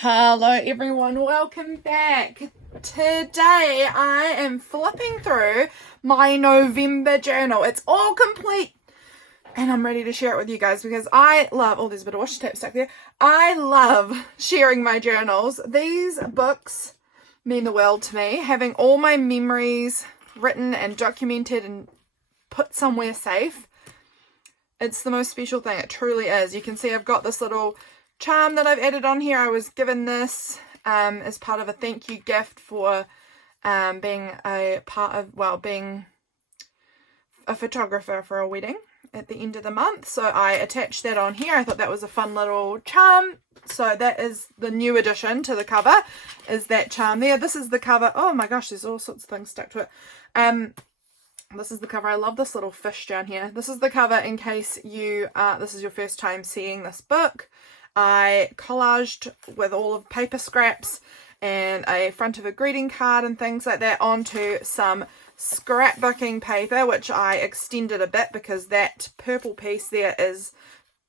Hello everyone, welcome back. Today I am flipping through my November journal. It's all complete and I'm ready to share it with you guys because I love, oh there's a bit of washi tape stuck there. I love sharing my journals. These books mean the world to me. Having all my memories written and documented and put somewhere safe. It's the most special thing, it truly is. You can see I've got this little charm that I've added on here. I was given this as part of a thank you gift for being a part of, well, being a photographer for a wedding at the end of the month. So I attached that on here. I thought that was a fun little charm. So that is the new addition to the cover, is that charm there. This is the cover. Oh my gosh, there's all sorts of things stuck to it. This is the cover. I love this little fish down here. This is the cover in case you this is your first time seeing this book. I collaged with all of paper scraps and a front of a greeting card and things like that onto some scrapbooking paper, which I extended a bit because that purple piece there is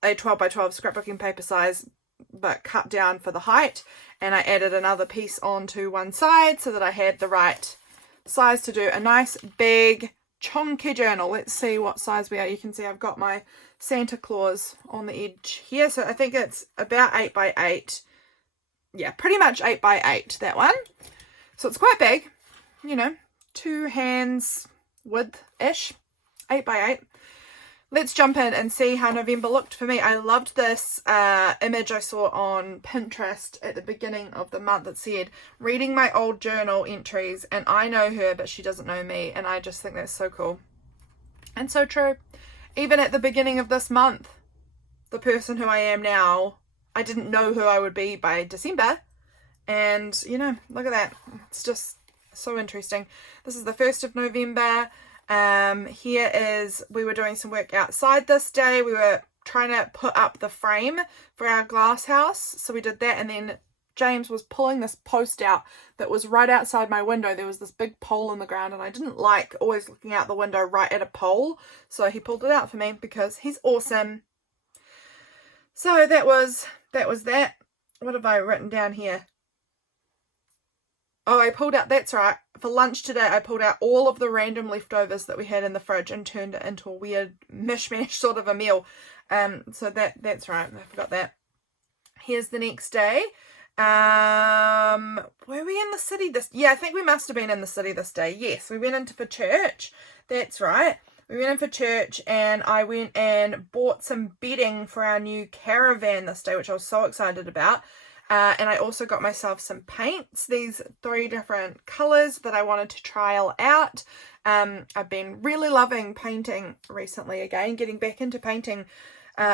a 12 by 12 scrapbooking paper size, but cut down for the height. And I added another piece onto one side so that I had the right size to do a nice big chunky journal. Let's see what size we are. You can see I've got my Santa Claus on the edge here, so I think it's about 8 by 8. Yeah, pretty much 8 by 8, that one. So it's quite big, you know, 2 hands width-ish, 8 by 8. Let's jump in and see how November looked for me. I loved this image I saw on Pinterest at the beginning of the month that said, reading my old journal entries, and I know her, but she doesn't know me. And I just think that's so cool. And so true. Even at the beginning of this month, the person who I am now, I didn't know who I would be by December. And, you know, look at that. It's just so interesting. This is the 1st of November. Here is, we were doing some work outside this day. We were trying to put up the frame for our glass house. So we did that, and then James was pulling this post out that was right outside my window. There was this big pole in the ground and I didn't like always looking out the window right at a pole. So he pulled it out for me because he's awesome. So that was that. What have I written down here? Oh, I pulled out, that's right, for lunch today, I pulled out all of the random leftovers that we had in the fridge and turned it into a weird mishmash sort of a meal. So that's right, I forgot that. Here's the next day. Were we in the city yeah, I think we must have been in the city this day. Yes, we went into for church. That's right. We went in for church and I went and bought some bedding for our new caravan this day, which I was so excited about. And I also got myself some paints, these 3 different colours that I wanted to trial out. I've been really loving painting recently again, getting back into painting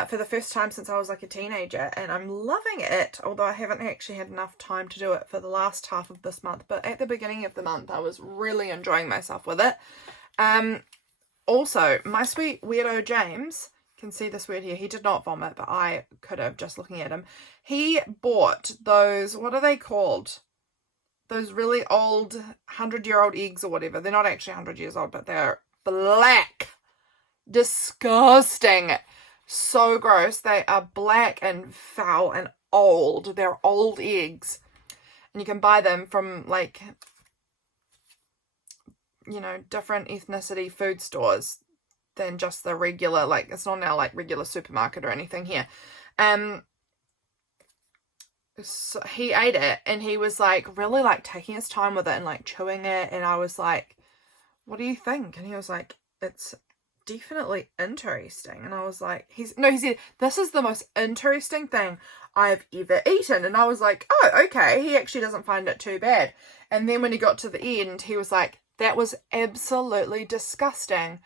for the first time since I was like a teenager, and I'm loving it, although I haven't actually had enough time to do it for the last half of this month, but at the beginning of the month I was really enjoying myself with it. Also, my sweet weirdo James, you can see this word here, he did not vomit, but I could have just looking at him. He bought those, what are they called? Those really old 100-year-old eggs or whatever. They're not actually 100 years old, but they're black. Disgusting. So gross. They are black and foul and old. They're old eggs. And you can buy them from, like, you know, different ethnicity food stores than just the regular, like, it's not now like regular supermarket or anything here. So he ate it and he was like really like taking his time with it and like chewing it, and I was like, what do you think? And he was like, it's definitely interesting. And I was like, he said, this is the most interesting thing I've ever eaten. And I was like, oh, okay, he actually doesn't find it too bad. And then when he got to the end, he was like, that was absolutely disgusting.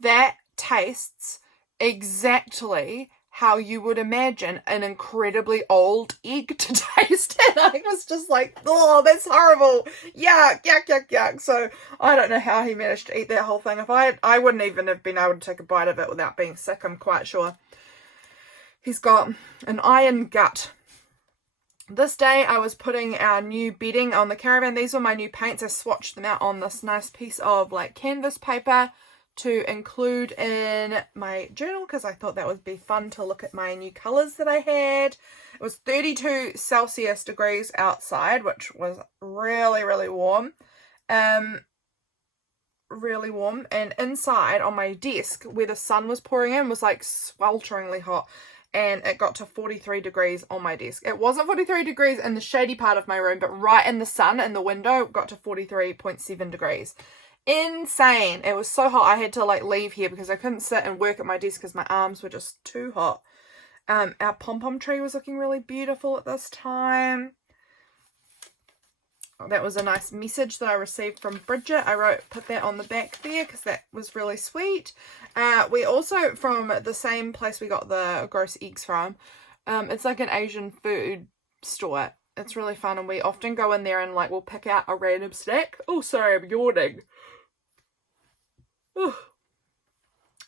That tastes exactly how you would imagine an incredibly old egg to taste. And I was just like, oh, that's horrible. Yuck, yuck, yuck, yuck. So I don't know how he managed to eat that whole thing. If I wouldn't even have been able to take a bite of it without being sick, I'm quite sure. He's got an iron gut. This day I was putting our new bedding on the caravan. These were my new paints. I swatched them out on this nice piece of like canvas paper. to include in my journal because I thought that would be fun to look at my new colours that I had. It was 32 Celsius degrees outside, which was really, really warm. Really warm, and inside on my desk where the sun was pouring in was like swelteringly hot, and it got to 43 degrees on my desk. It wasn't 43 degrees in the shady part of my room, but right in the sun in the window it got to 43.7 degrees. Insane. It was so hot I had to like leave here because I couldn't sit and work at my desk because my arms were just too hot. Our pom-pom tree was looking really beautiful at this time. That was a nice message that I received from Bridget. I put that on the back there because that was really sweet. We also, from the same place we got the gross eggs from, it's like an Asian food store. It's really fun, and we often go in there and like we'll pick out a random snack. Oh, sorry, I'm yawning. Ooh.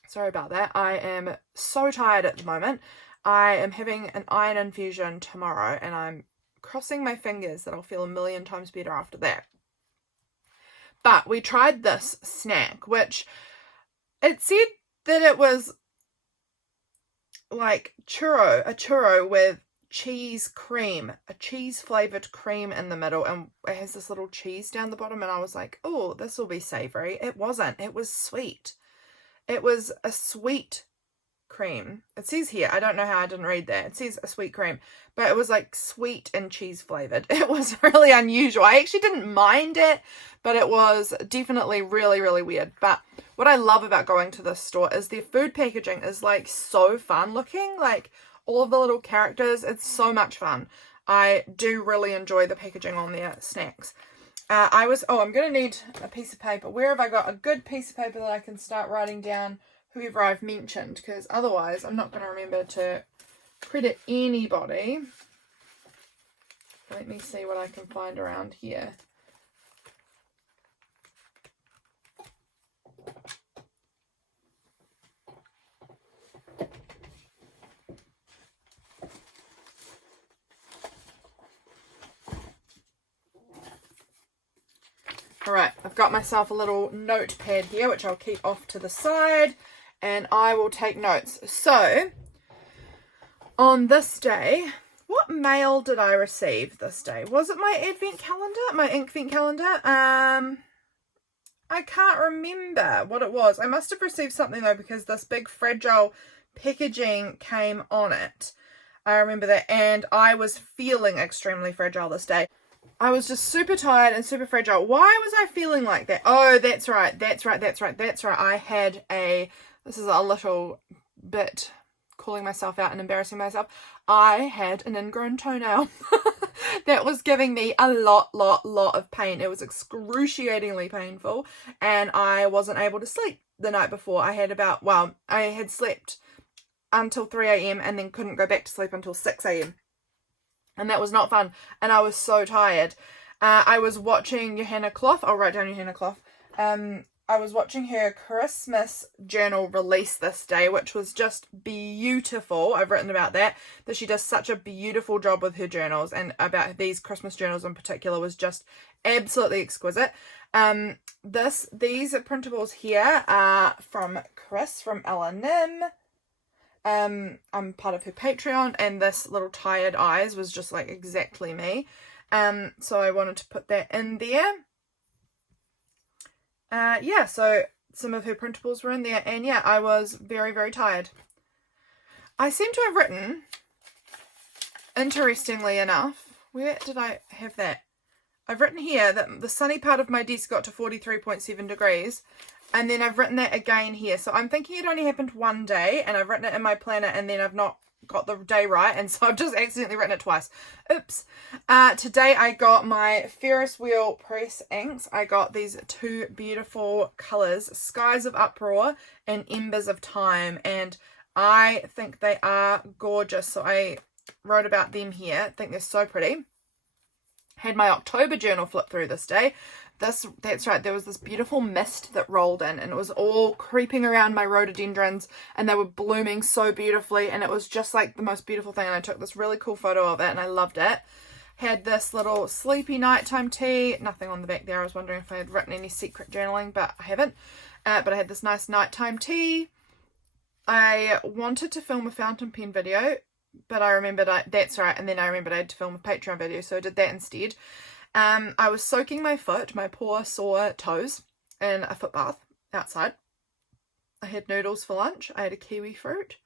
Sorry about that. I am so tired at the moment. I am having an iron infusion tomorrow, and I'm crossing my fingers that I'll feel a million times better after that. But we tried this snack, which it said that it was like a churro with cheese cream, a cheese flavored cream in the middle, and it has this little cheese down the bottom, and I was like, oh, this will be savory. It wasn't. It was sweet. It was a sweet cream. It says here, I don't know how I didn't read that. It says a sweet cream, but it was like sweet and cheese flavored. It was really unusual. I actually didn't mind it, but it was definitely really, really weird. But what I love about going to this store is their food packaging is like so fun looking, like all of the little characters. It's so much fun. I do really enjoy the packaging on their snacks. I'm going to need a piece of paper. Where have I got a good piece of paper that I can start writing down whoever I've mentioned, because otherwise I'm not going to remember to credit anybody. Let me see what I can find around here. Alright, I've got myself a little notepad here, which I'll keep off to the side, and I will take notes. So, on this day, what mail did I receive this day? Was it my advent calendar? My Inkvent calendar? I can't remember what it was. I must have received something though, because this big fragile packaging came on it. I remember that, and I was feeling extremely fragile this day. I was just super tired and super fragile. Why was I feeling like that? Oh, that's right. I had this is a little bit calling myself out and embarrassing myself. I had an ingrown toenail that was giving me a lot of pain. It was excruciatingly painful, and I wasn't able to sleep the night before. I had slept until 3 a.m. and then couldn't go back to sleep until 6 a.m. And that was not fun. And I was so tired. I was watching Johanna Clough. I'll write down Johanna Clough. I was watching her Christmas journal release this day, which was just beautiful. I've written about that she does such a beautiful job with her journals, and about these Christmas journals in particular was just absolutely exquisite. These printables here are from Chris from Nim. I'm part of her Patreon, and this little tired eyes was just like exactly me. So I wanted to put that in there. So some of her printables were in there, and yeah, I was very, very tired. I seem to have written, interestingly enough, where did I have that? I've written here that the sunny part of my desk got to 43.7 degrees. And then I've written that again here. So I'm thinking it only happened one day, and I've written it in my planner, and then I've not got the day right, and so I've just accidentally written it twice. Oops. Today I got my Ferris wheel press inks. I got these two beautiful colours, Skies of Uproar and Embers of Time, and I think they are gorgeous. So I wrote about them here. I think they're so pretty. Had my October journal flip through this day. That's right, there was this beautiful mist that rolled in, and it was all creeping around my rhododendrons, and they were blooming so beautifully, and it was just like the most beautiful thing, and I took this really cool photo of it, and I loved it. Had this little sleepy nighttime tea. Nothing on the back there. I was wondering if I had written any secret journaling, but I haven't. But I had this nice nighttime tea. I wanted to film a fountain pen video, but I remembered that's right, and then I remembered I had to film a Patreon video, so I did that instead. I was soaking my poor sore toes, in a foot bath outside. I had noodles for lunch. I had a kiwi fruit.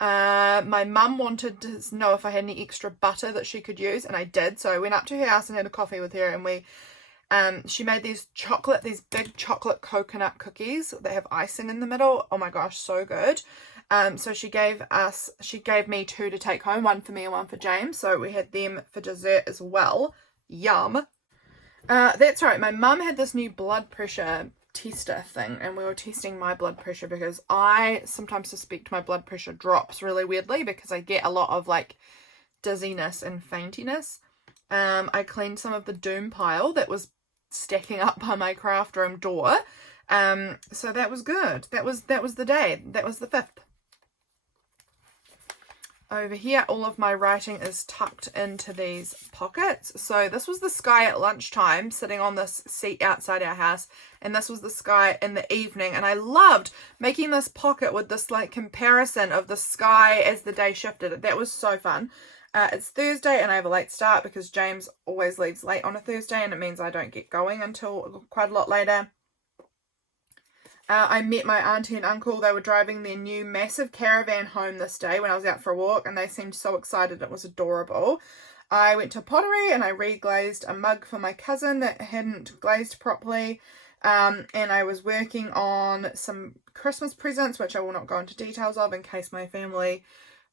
My mum wanted to know if I had any extra butter that she could use, and I did. So I went up to her house and had a coffee with her, and she made these big chocolate coconut cookies that have icing in the middle. Oh my gosh, so good. So she gave me 2 to take home, one for me and one for James. So we had them for dessert as well. Yum. That's right. My mum had this new blood pressure tester thing, and we were testing my blood pressure because I sometimes suspect my blood pressure drops really weirdly because I get a lot of like dizziness and faintiness. I cleaned some of the doom pile that was stacking up by my craft room door, so that was good. That was the day. That was the 5th. Over here, all of my writing is tucked into these pockets. So this was the sky at lunchtime, sitting on this seat outside our house. And this was the sky in the evening. And I loved making this pocket with this like comparison of the sky as the day shifted. That was so fun. It's Thursday and I have a late start because James always leaves late on a Thursday. And it means I don't get going until quite a lot later. I met my auntie and uncle. They were driving their new massive caravan home this day when I was out for a walk, and they seemed so excited. It was adorable. I went to Pottery and I reglazed a mug for my cousin that hadn't glazed properly, and I was working on some Christmas presents, which I will not go into details of in case my family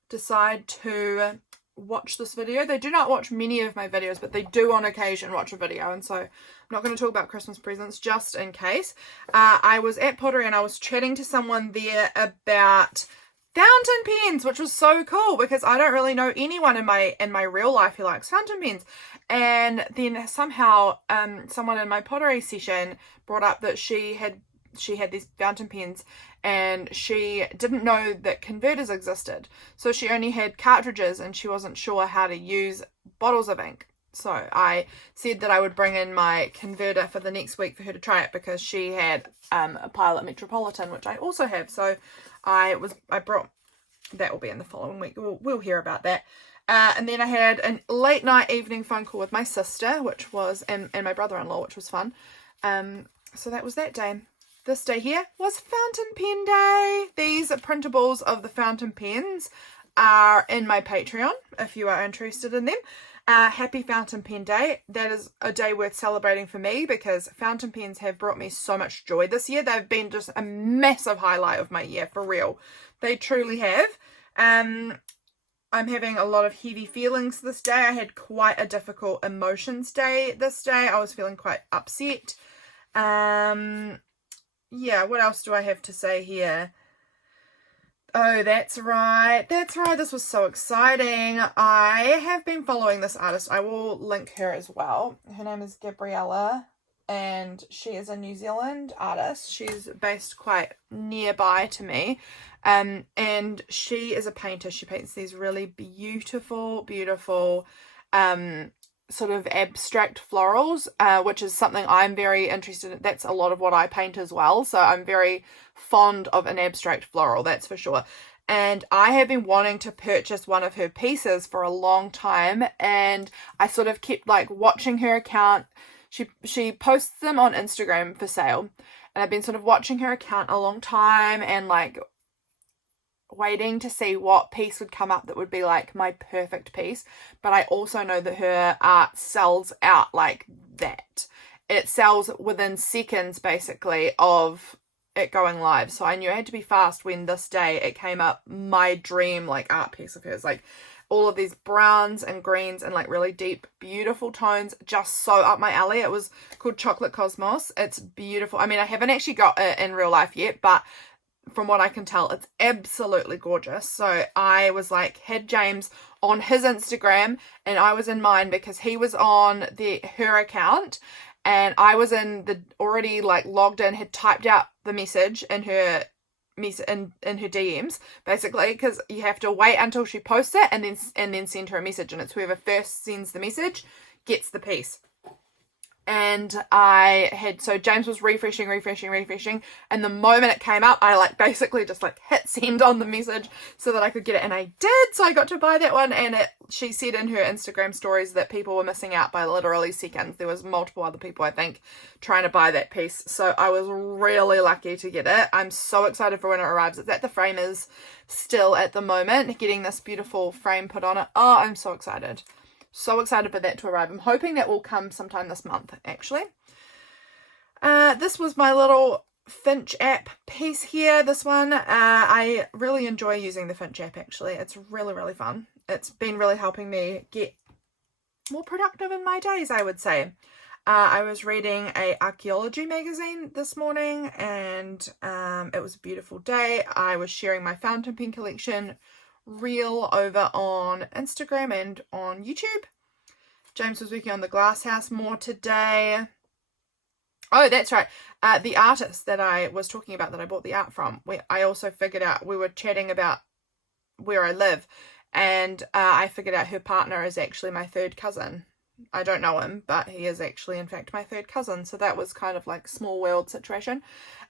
decide to watch this video. They do not watch many of my videos, but they do on occasion watch a video, and so I'm not going to talk about Christmas presents just in case. I was at Pottery and I was chatting to someone there about fountain pens, which was so cool because I don't really know anyone in my real life who likes fountain pens. And then somehow someone in my pottery session brought up that she had these fountain pens and she didn't know that converters existed. So she only had cartridges and she wasn't sure how to use bottles of ink. So I said that I would bring in my converter for the next week for her to try it because she had a Pilot Metropolitan, which I also have. So I brought, that will be in the following week. We'll hear about that. And then I had a late night evening phone call with my sister, which was, and my brother-in-law, which was fun. So that was that day. This day here was fountain pen day. These printables of the fountain pens are in my Patreon if you are interested in them. Happy Fountain Pen Day. That is a day worth celebrating for me because fountain pens have brought me so much joy this year. They've been just a massive highlight of my year, for real. They truly have. I'm having a lot of heavy feelings this day. I had quite a difficult emotions day this day. I was feeling quite upset. Yeah, what else do I have to say here? Oh, that's right. That's right. This was so exciting. I have been following this artist. I will link her as well. Her name is Gabriella, and she is a New Zealand artist. She's based quite nearby to me. And she is a painter. She paints these really beautiful, sort of abstract florals, which is something I'm very interested in. That's a lot of what I paint as well. So I'm very fond of an abstract floral, that's for sure. And I have been wanting to purchase one of her pieces for a long time. And I sort of kept like watching her account. She posts them on Instagram for sale. And I've been sort of watching her account a long time and like waiting to see what piece would come up that would be like my perfect piece. But I also know that her art sells out like that. It sells within seconds basically of it going live. So I knew I had to be fast when this day it came up, my dream like art piece of hers, like all of these browns and greens and like really deep beautiful tones, just so up my alley. It was called Chocolate Cosmos. It's beautiful. I mean, I haven't actually got it in real life yet, but from what I can tell, it's absolutely gorgeous. So I was like, had James on his Instagram and I was in mine because he was on her account and I was in the already like logged in, had typed out the message in her in her DMs, basically, because you have to wait until she posts it and then send her a message, and it's whoever first sends the message gets the piece. And so James was refreshing, and the moment it came up, I basically just hit send on the message so that I could get it, and I did, so I got to buy that one. And she said in her Instagram stories that people were missing out by literally seconds. There was multiple other people, I think, trying to buy that piece, so I was really lucky to get it. I'm so excited for when it arrives. It's at the framers still at the moment, getting this beautiful frame put on it. Oh, I'm so excited. So excited for that to arrive. I'm hoping that will come sometime this month, actually. This was my little Finch app piece here. This one, I really enjoy using the Finch app, actually. It's really, really fun. It's been really helping me get more productive in my days, I would say. I was reading a archaeology magazine this morning, and it was a beautiful day. I was sharing my fountain pen collection reel over on Instagram and on YouTube. James was working on the glass house more today. Oh, that's right. The artist that I was talking about, that I bought the art from, I also figured out, we were chatting about where I live, and I figured out her partner is actually my third cousin. I don't know him, but he is actually, in fact, my third cousin. So that was kind of small world situation.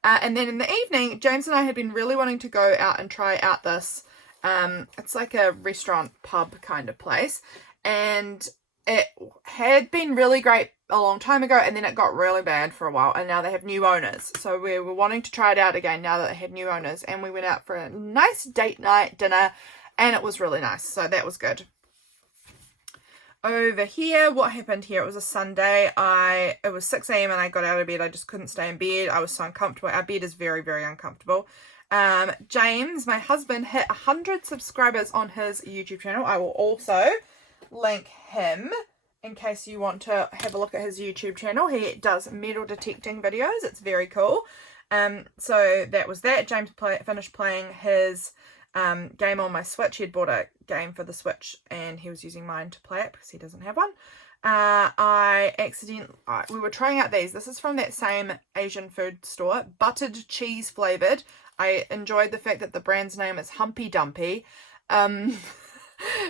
And then in the evening, James and I had been really wanting to go out and try out this it's like a restaurant pub kind of place, and it had been really great a long time ago, and then it got really bad for a while, and now they have new owners. So we were wanting to try it out again now that they had new owners, and we went out for a nice date night dinner, and it was really nice, so that was good. Over here, what happened here? It was a Sunday. It was 6 a.m. and I got out of bed. I just couldn't stay in bed. I was so uncomfortable. Our bed is very, very uncomfortable. James, my husband, hit 100 subscribers on his YouTube channel. I will also link him in case you want to have a look at his YouTube channel. He does metal detecting videos. It's very cool. So that was that. James finished playing his game on my Switch. He had bought a game for the Switch and he was using mine to play it because he doesn't have one. We were trying out these. This is from that same Asian food store, buttered cheese flavored. I enjoyed the fact that the brand's name is Humpy Dumpy.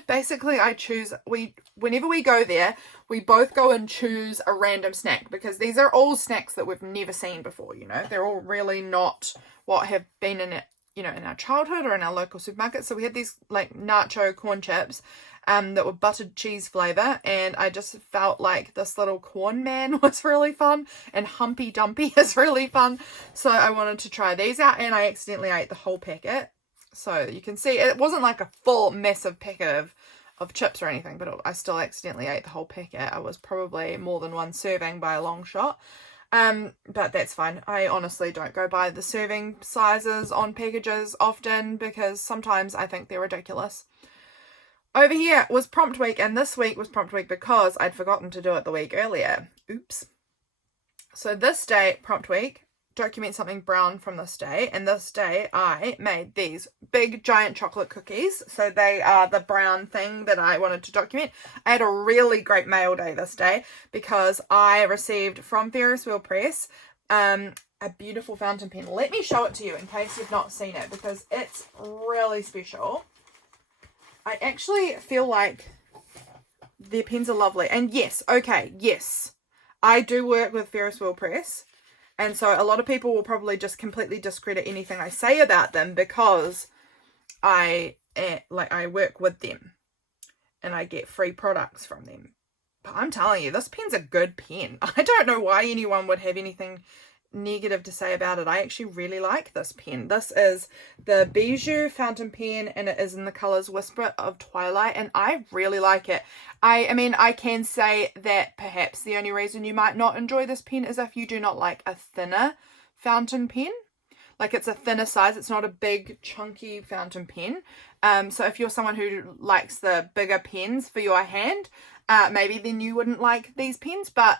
Basically, whenever we go there, we both go and choose a random snack, because these are all snacks that we've never seen before, they're all really not what have been in it, in our childhood or in our local supermarket. So we had these nacho corn chips that were buttered cheese flavor, and I just felt like this little corn man was really fun, and Humpy Dumpy is really fun, so I wanted to try these out, and I accidentally ate the whole packet. So you can see it wasn't like a full massive packet of chips or anything, but I still accidentally ate the whole packet. I was probably more than one serving by a long shot. But that's fine. I honestly don't go by the serving sizes on packages often, because sometimes I think they're ridiculous. Over here was prompt week, and this week was prompt week because I'd forgotten to do it the week earlier. Oops. So this day, prompt week, document something brown from this day, and this day I made these big giant chocolate cookies. So they are the brown thing that I wanted to document. I had a really great mail day this day because I received from Ferris Press a beautiful fountain pen. Let me show it to you in case you've not seen it, because it's really special. I actually feel like their pens are lovely. And yes, I do work with Ferris Press. And so a lot of people will probably just completely discredit anything I say about them because I work with them and I get free products from them. But I'm telling you, this pen's a good pen. I don't know why anyone would have anything negative to say about it. I actually really like this pen. This is the Bijou fountain pen, and it is in the colors Whisper of Twilight, and I really like it. I mean, I can say that perhaps the only reason you might not enjoy this pen is if you do not like a thinner fountain pen. It's a thinner size. It's not a big chunky fountain pen. So if you're someone who likes the bigger pens for your hand, maybe then you wouldn't like these pens, but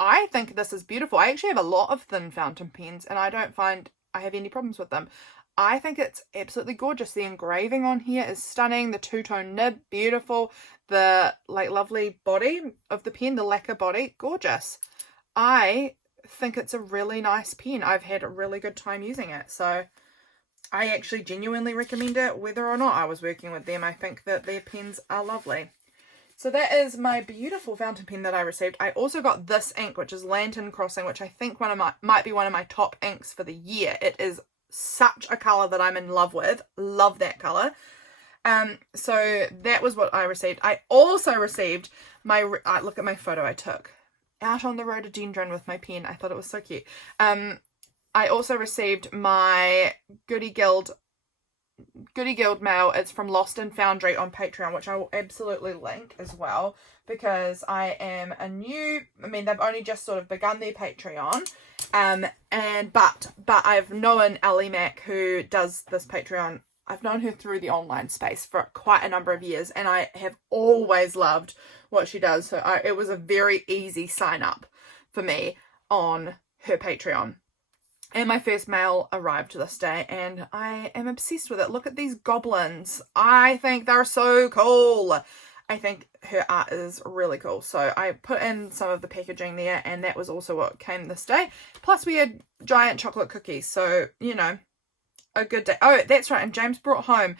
I think this is beautiful. I actually have a lot of thin fountain pens, and I don't find I have any problems with them. I think it's absolutely gorgeous. The engraving on here is stunning. The two-tone nib, beautiful. The lovely body of the pen, the lacquer body, gorgeous. I think it's a really nice pen. I've had a really good time using it. So I actually genuinely recommend it, whether or not I was working with them. I think that their pens are lovely. So that is my beautiful fountain pen that I received. I also got this ink, which is Lantern Crossing, which I think might be one of my top inks for the year. It is such a colour that I'm in love with. Love that colour. So that was what I received. I also received my, look at my photo I took out on the rhododendron with my pen. I thought it was so cute. I also received my Goody Guild mail. It's from Lost and Foundry on Patreon, which I will absolutely link as well, because I am they've only just sort of begun their Patreon. But I've known Ellie Mac, who does this Patreon. I've known her through the online space for quite a number of years, and I have always loved what she does. So it was a very easy sign up for me on her Patreon. And my first mail arrived this day, and I am obsessed with it. Look at these goblins. I think they're so cool. I think her art is really cool. So I put in some of the packaging there, and that was also what came this day. Plus we had giant chocolate cookies. So, you know, a good day. Oh, that's right. And James brought home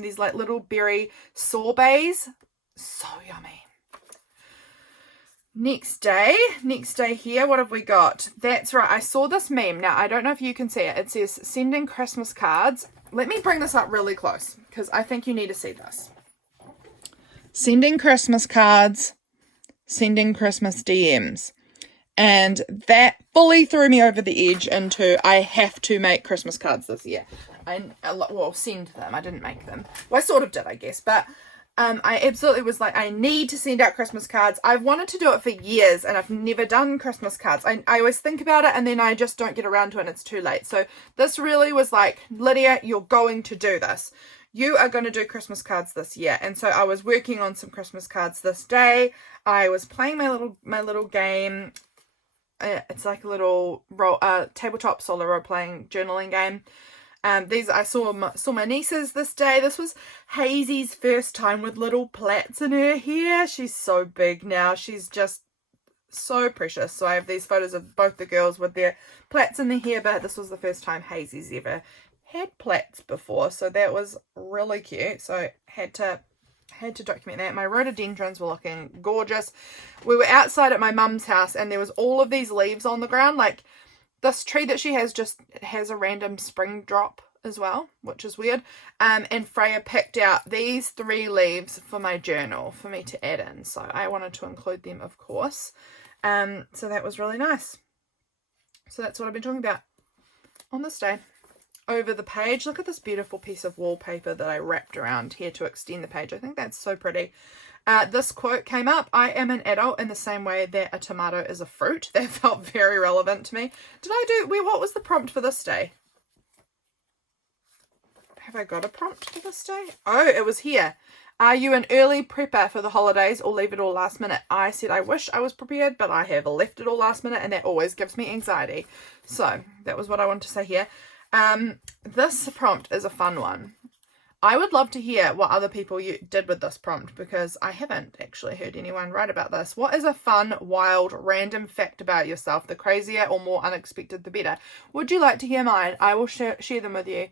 these like little berry sorbets. So yummy. Next day here, what have we got? That's right, I saw this meme. Now, I don't know if you can see it. It says, sending Christmas cards. Let me bring this up really close, because I think you need to see this. Sending Christmas cards, sending Christmas DMs. And that fully threw me over the edge into, I have to make Christmas cards this year. Send them. I didn't make them. Well, I sort of did, I guess, but I absolutely was like, I need to send out Christmas cards. I've wanted to do it for years, and I've never done Christmas cards. I always think about it, and then I just don't get around to it, and it's too late. So this really was like, Lydia, you're going to do this. You are going to do Christmas cards this year. And so I was working on some Christmas cards this day. I was playing my little game. It's like a little tabletop solo role-playing journaling game. I saw my nieces this day. This was Hazy's first time with little plaits in her hair. She's so big now. She's just so precious. So I have these photos of both the girls with their plaits in their hair, but this was the first time Hazy's ever had plaits before. So that was really cute. So had to document that. My rhododendrons were looking gorgeous. We were outside at my mum's house, and there was all of these leaves on the ground. Like, this tree that she has just has a random spring drop as well, which is weird. And Freya picked out these 3 leaves for my journal for me to add in. So I wanted to include them, of course. So that was really nice. So that's what I've been talking about on this day. Over the page, look at this beautiful piece of wallpaper that I wrapped around here to extend the page. I think that's so pretty. This quote came up, I am an adult in the same way that a tomato is a fruit. That felt very relevant to me. What was the prompt for this day? Have I got a prompt for this day? Oh, it was here. Are you an early prepper for the holidays or leave it all last minute? I said I wish I was prepared, but I have left it all last minute, and that always gives me anxiety. So that was what I wanted to say here. This prompt is a fun one. I would love to hear what other people did with this prompt, because I haven't actually heard anyone write about this. What is a fun, wild, random fact about yourself? The crazier or more unexpected, the better. Would you like to hear mine? I will share them with you.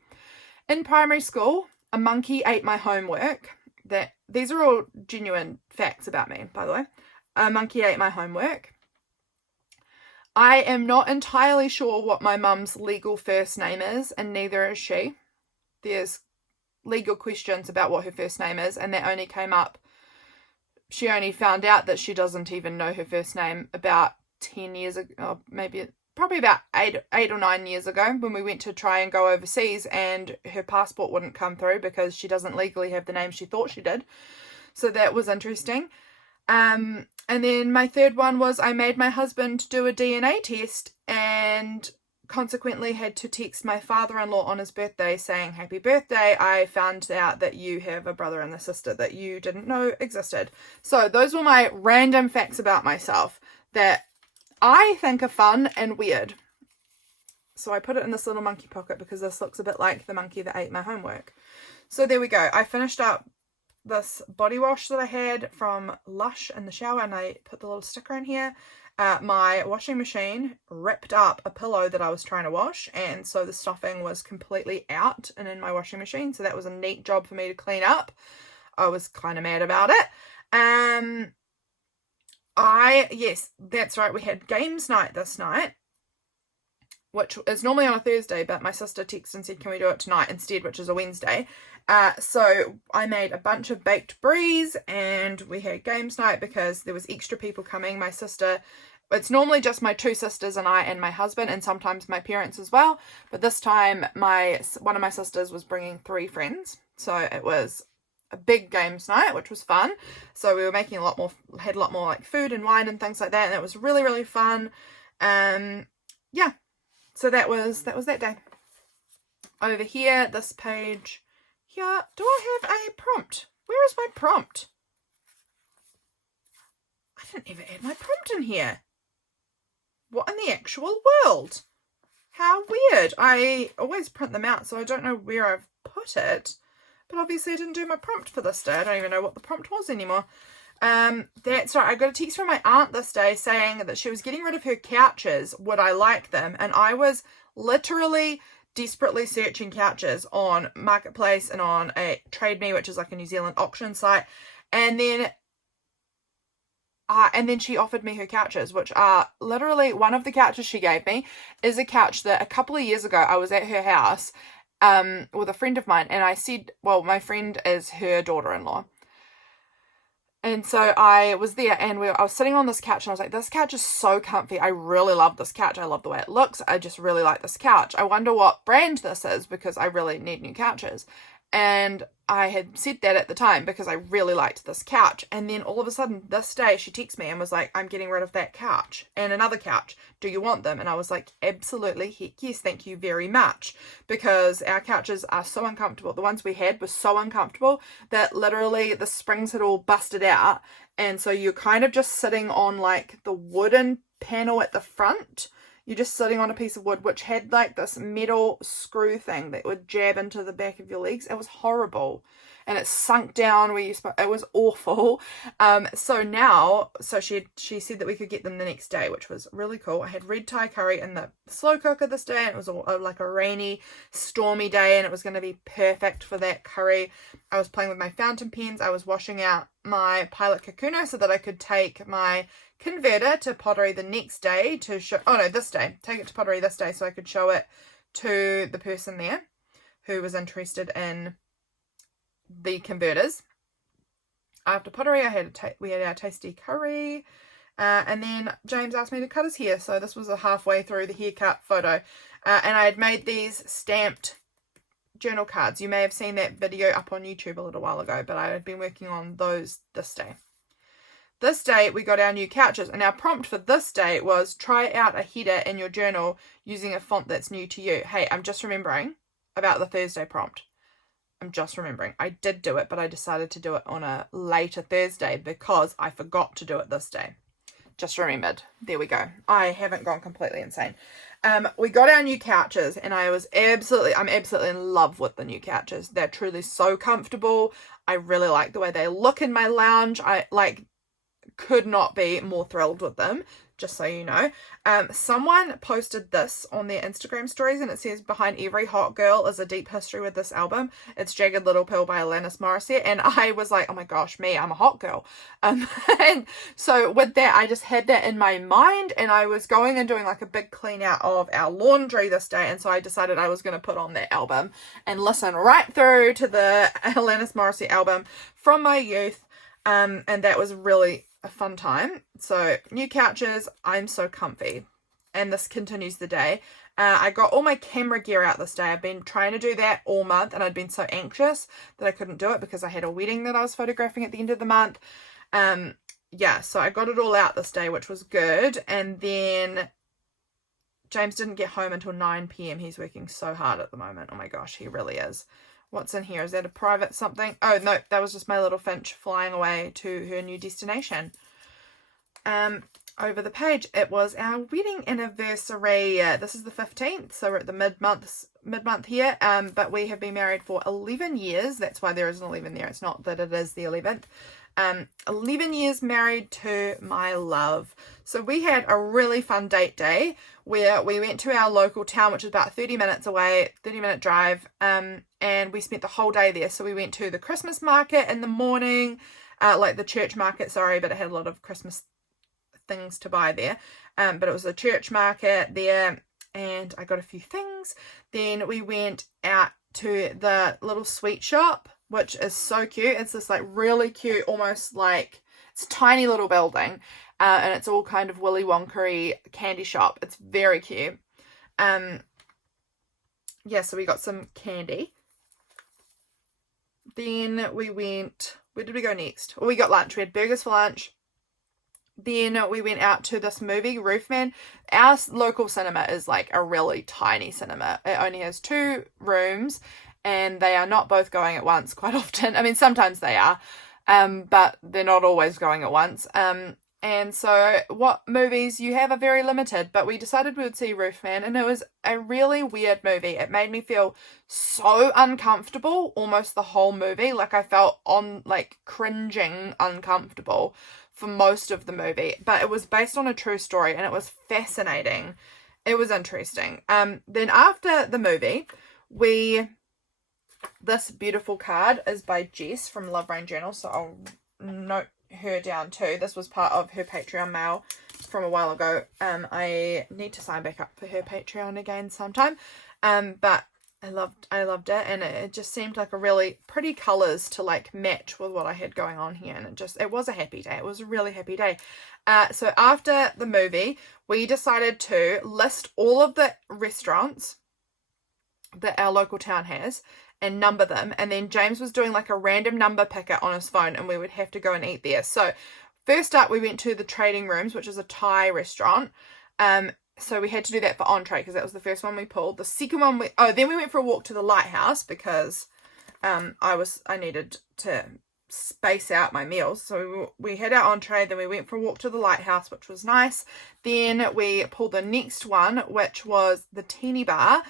In primary school, a monkey ate my homework. These are all genuine facts about me, by the way. A monkey ate my homework. I am not entirely sure what my mum's legal first name is, and neither is she. There's legal questions about what her first name is, and that only came up. She only found out that she doesn't even know her first name about 10 years ago, probably about 8 or 9 years ago, when we went to try and go overseas, and her passport wouldn't come through because she doesn't legally have the name she thought she did. So that was interesting. And then my third one was I made my husband do a DNA test, and consequently had to text my father-in-law on his birthday saying, happy birthday, I found out that you have a brother and a sister that you didn't know existed. So those were my random facts about myself that I think are fun and weird. So I put it in this little monkey pocket because this looks a bit like the monkey that ate my homework. So there we go. I finished up this body wash that I had from Lush in the shower, and I put the little sticker in here. My washing machine ripped up a pillow that I was trying to wash, and so the stuffing was completely out and in my washing machine, so that was a neat job for me to clean up. I was kind of mad about it. Yes, that's right, we had games night this night, which is normally on a Thursday, but my sister texted and said, can we do it tonight instead, which is a Wednesday. So I made a bunch of baked bries, and we had games night because there was extra people coming. My sister, it's normally just my two sisters and I and my husband, and sometimes my parents as well, but this time one of my sisters was bringing 3 friends, so it was a big games night, which was fun. So we were making had a lot more like food and wine and things like that, and it was really, really fun. Yeah, so that was that day. Over here, this page here, do I have a prompt? Where is my prompt? I didn't ever add my prompt in here. What in the actual world? How weird. I always print them out, so I don't know where I've put it. But obviously I didn't do my prompt for this day. I don't even know what the prompt was anymore. That's right. I got a text from my aunt this day saying that she was getting rid of her couches. Would I like them? And I was literally desperately searching couches on Marketplace and on a Trade Me, which is like a New Zealand auction site. And then she offered me her couches, which are literally, one of the couches she gave me is a couch that a couple of years ago I was at her house with a friend of mine, and I said, well, my friend is her daughter-in-law. And so I was there, and I was sitting on this couch, and I was like, this couch is so comfy. I really love this couch. I love the way it looks. I just really like this couch. I wonder what brand this is, because I really need new couches. And I had said that at the time because I really liked this couch. And then all of a sudden this day she texted me and was like, I'm getting rid of that couch and another couch. Do you want them? And I was like, absolutely, heck yes, thank you very much. Because our couches are so uncomfortable. The ones we had were so uncomfortable that literally the springs had all busted out. And so you're kind of just sitting on like the wooden panel at the front. You're just sitting on a piece of wood which had like this metal screw thing that would jab into the back of your legs. It was horrible. And it sunk down where it was awful. So she said that we could get them the next day, which was really cool. I had red Thai curry in the slow cooker this day, and it was like a rainy, stormy day, and it was going to be perfect for that curry. I was playing with my fountain pens. I was washing out my Pilot Kakuno so that I could take my converter to pottery the next day to show, take it to pottery this day so I could show it to the person there who was interested in the converters. After pottery, we had our tasty curry, and then James asked me to cut his hair, so this was a halfway through the haircut photo, and I had made these stamped journal cards. You may have seen that video up on YouTube a little while ago, but I had been working on those this day. This day we got our new couches, and our prompt for this day was try out a header in your journal using a font that's new to you. Hey, I'm just remembering about the Thursday prompt. I'm just remembering. I did do it, but I decided to do it on a later Thursday because I forgot to do it this day. Just remembered. There we go. I haven't gone completely insane. We got our new couches, and I'm absolutely in love with the new couches. They're truly so comfortable. I really like the way they look in my lounge. Could not be more thrilled with them, just so you know. Someone posted this on their Instagram stories, and it says, behind every hot girl is a deep history with this album. It's Jagged Little Pill by Alanis Morissette. And I was like, oh my gosh, I'm a hot girl. And so with that, I just had that in my mind, and I was going and doing like a big clean out of our laundry this day, and so I decided I was going to put on that album and listen right through to the Alanis Morissette album from my youth. And that was really a fun time. So new couches, I'm so comfy, and this continues the day. I got all my camera gear out this day. I've been trying to do that all month, and I'd been so anxious that I couldn't do it because I had a wedding that I was photographing at the end of the month. So I got it all out this day, which was good. And then James didn't get home until 9 p.m. He's working so hard at the moment. Oh my gosh, he really is. What's in here? Is that a private something? Oh, no, that was just my little Finch flying away to her new destination. over the page, it was our wedding anniversary. This is the 15th, so we're at the mid-month here, but we have been married for 11 years. That's why there is an 11 there. It's not that it is the 11th. 11 years married to my love. So we had a really fun date day where we went to our local town, which is about 30 minutes away, 30-minute drive, and we spent the whole day there. So we went to the Christmas market in the morning, like the church market, sorry, but it had a lot of Christmas things to buy there. But it was a church market there, and I got a few things. Then we went out to the little sweet shop, which is so cute. It's this like really cute, almost like it's a tiny little building, and it's all kind of Willy Wonka-y candy shop. It's very cute. Yeah, so we got some candy. Then we went, where did we go next? Well, we got lunch. We had burgers for lunch. Then we went out to this movie, Roofman. Our local cinema is like a really tiny cinema. It only has 2 rooms, and they are not both going at once quite often. I mean, sometimes they are, but they're not always going at once. And so what movies you have are very limited, but we decided we would see Roofman, and it was a really weird movie. It made me feel so uncomfortable almost the whole movie. Like I felt cringing uncomfortable for most of the movie, but it was based on a true story, and it was fascinating. It was interesting. Then after the movie, this beautiful card is by Jess from Love Rain Journal, so I'll note her down too. This was part of her Patreon mail from a while ago. I need to sign back up for her Patreon again sometime. But I loved it, and it just seemed like a really pretty colours to like match with what I had going on here, and it was a happy day. It was a really happy day. So after the movie, we decided to list all of the restaurants that our local town has and number them, and then James was doing like a random number picker on his phone, and we would have to go and eat there. So first up, we went to the Trading Rooms, which is a Thai restaurant. So we had to do that for entree because that was the first one we pulled. The second one, then we went for a walk to the lighthouse because I needed to space out my meals. So we had our entree, then we went for a walk to the lighthouse, which was nice. Then we pulled the next one, which was the Teeny Bar,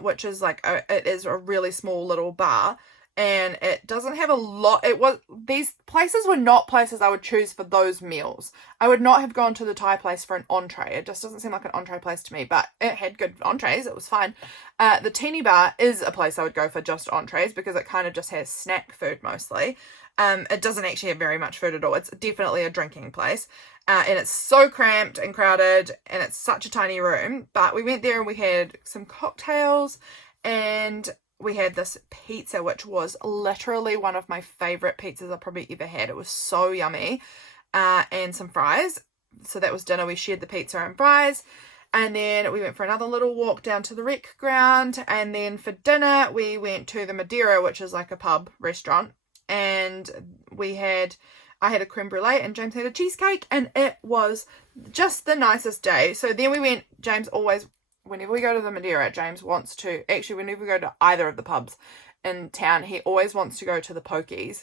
which is it is a really small little bar. And it doesn't have a lot. These places were not places I would choose for those meals. I would not have gone to the Thai place for an entree. It just doesn't seem like an entree place to me, but it had good entrees. It was fine. The Teeny Bar is a place I would go for just entrees because it kind of just has snack food mostly. It doesn't actually have very much food at all. It's definitely a drinking place. And it's so cramped and crowded, and it's such a tiny room. But we went there and we had some cocktails, and we had this pizza, which was literally one of my favourite pizzas I've probably ever had. It was so yummy. And some fries. So that was dinner. We shared the pizza and fries. And then we went for another little walk down to the rec ground. And then for dinner, we went to the Madeira, which is like a pub restaurant. And I had a creme brulee and James had a cheesecake. And it was just the nicest day. So then we went, whenever we go to the Madeira, James wants to, actually whenever we go to either of the pubs in town, he always wants to go to the pokies.